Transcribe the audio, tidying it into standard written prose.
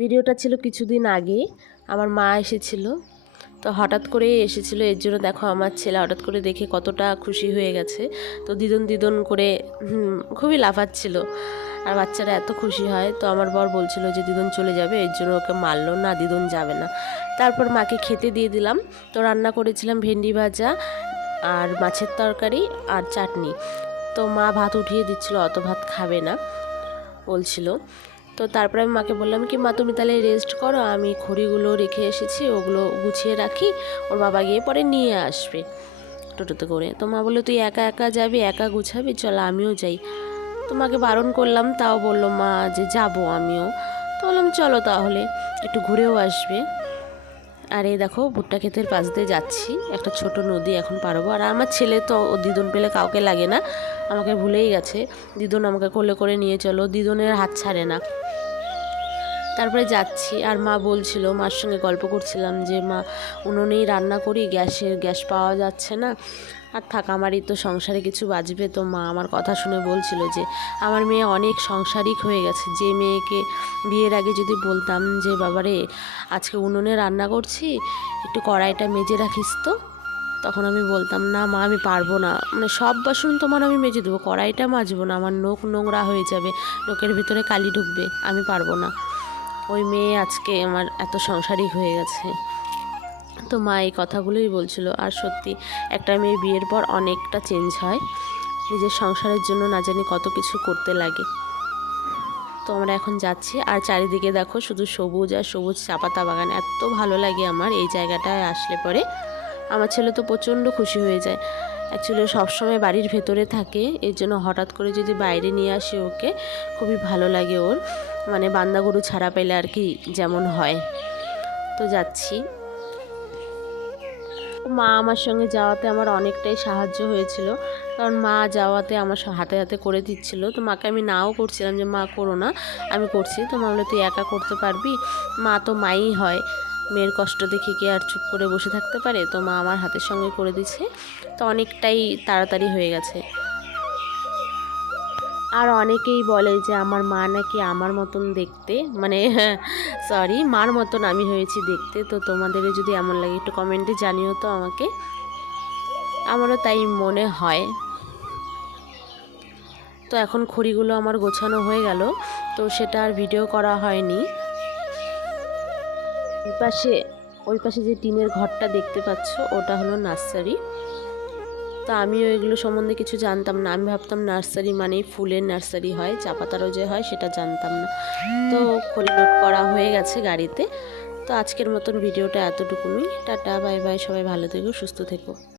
ভিডিওটা ছিল কিছুদিন আগে, আমার মা এসেছিল, তো হঠাৎ করেই এসেছিলো। এর জন্য দেখো আমার ছেলে হঠাৎ করে দেখে কতটা খুশি হয়ে গেছে। তো দিদন দিদন করে খুবই লাফাচ্ছিল। আর বাচ্চারা এত খুশি হয়। তো আমার বর বলছিল যে দিদন চলে যাবে, এর জন্য ওকে মারলো না, দিদন যাবে না। তারপর মাকে খেতে দিয়ে দিলাম। তো রান্না করেছিলাম ভেন্ডি ভাজা আর মাছের তরকারি আর চাটনি। তো মা ভাত উঠিয়ে দিচ্ছিল, অত ভাত খাবে না বলছিল। তো তারপরে আমি মাকে বললাম কি, মা তুমি তাহলে রেস্ট করো, আমি খড়িগুলো রেখে এসেছি, ওগুলো গুছিয়ে রাখি, ওর বাবা গিয়ে পরে নিয়ে আসবে টোটোতে করে। তো মা বললো তুই একা একা যাবি, একা গুছাবি, চল আমিও যাই। তো মাকে বারণ করলাম, তাও বললো মা যে যাবো আমিও। তো বললাম চলো তাহলে, একটু ঘুরেও আসবে। আর এই দেখো ভুট্টা ক্ষেতের পাশ দিয়ে যাচ্ছি, একটা ছোট নদী এখন পারবো। আর আমার ছেলে তো ও দিদন পেলে কাউকে লাগে না, আমাকে ভুলেই গেছে। দিদন আমাকে কোলে করে নিয়ে চলো, দিদনের হাত ছাড়ে না। তারপরে যাচ্ছি, আর মা বলছিল, মার সঙ্গে গল্প করছিলাম যে মা উনুনেই রান্না করি, গ্যাস পাওয়া যাচ্ছে না, আর থাক আমারই তো সংসারে কিছু বাঁচবে। তো মা আমার কথা শুনে বলছিল যে আমার মেয়ে অনেক সংসারিক হয়ে গেছে। যে মেয়েকে বিয়ের আগে যদি বলতাম যে বাবারে আজকে উনুনে রান্না করছি, একটু কড়াইটা মেজে রাখিস, তো তখন আমি বলতাম না মা আমি পারবো না, মানে সব বাসন তোমার আমি মেজে দেবো, কড়াইটা মাজবো না, আমার নখ নোংরা হয়ে যাবে, নোকের ভিতরে কালি ঢুকবে, আমি পারবো না। ওই মেয়ে আজকে আমার এত সংসারিক হয়ে গেছে। তো মা এই কথাগুলোই বলছিল। আর সত্যি একটা মেয়ে বিয়ের পর অনেকটা চেঞ্জ হয়, নিজের সংসারের জন্য না জানি কত কিছু করতে লাগে। তো আমরা এখন যাচ্ছি, আর চারিদিকে দেখো শুধু সবুজ আর সবুজ, চা পাতা বাগান। এত ভালো লাগে আমার এই জায়গাটায় আসলে পরে। আমার ছেলে তো প্রচণ্ড খুশি হয়ে যায়। অ্যাকচুয়ালি সবসময় বাড়ির ভেতরে থাকে, এর জন্য হঠাৎ করে যদি বাইরে নিয়ে আসে ওকে, খুবই ভালো লাগে ওর, মানে বান্দা গরু ছাড়া পেলে আর কি যেমন হয়। তো যাচ্ছি। মা আমার সঙ্গে যাওয়াতে আমার অনেকটাই সাহায্য হয়েছিল, কারণ মা যাওয়াতে আমার হাতে হাতে করে দিচ্ছিল। তো মাকে আমি নাও করছিলাম যে মা করো না, আমি করছি। তো মা বলে তুই একা করতে পারবি, মা তো মাই হয়, মেয়ের কষ্ট দেখে কি আর চুপ করে বসে থাকতে পারে। তো মা আমার হাতের সঙ্গে করে দিচ্ছে, তো অনেকটাই তাড়াতাড়ি হয়ে গেছে। আর অনেকেই বলে যে আমার মা নাকি আমার মতন দেখতে, মানে সরি মার মতন আমি হয়েছি দেখতে। তো তোমাদেরও যদি এমন লাগে একটু কমেন্টে জানিও তো আমাকে, আমারও তাই মনে হয়। তো এখন খড়িগুলো আমার গোছানো হয়ে গেল, তো সেটা আর ভিডিও করা হয়নি। ওই পাশে যে টিনের ঘরটা দেখতে পাচ্ছ, ওটা হলো নার্সারি। তো আমিও এগুলো সম্বন্ধে কিছু জানতাম না, আমি ভাবতাম নার্সারি মানেই ফুলের নার্সারি হয়, চা পাতারও যে হয় সেটা জানতাম না। তো খড়ি লোড করা হয়ে গেছে গাড়িতে। তো আজকের মতন ভিডিওটা এতটুকুই। টাটা বাই বাই, সবাই ভালো থেকো, সুস্থ থেকো।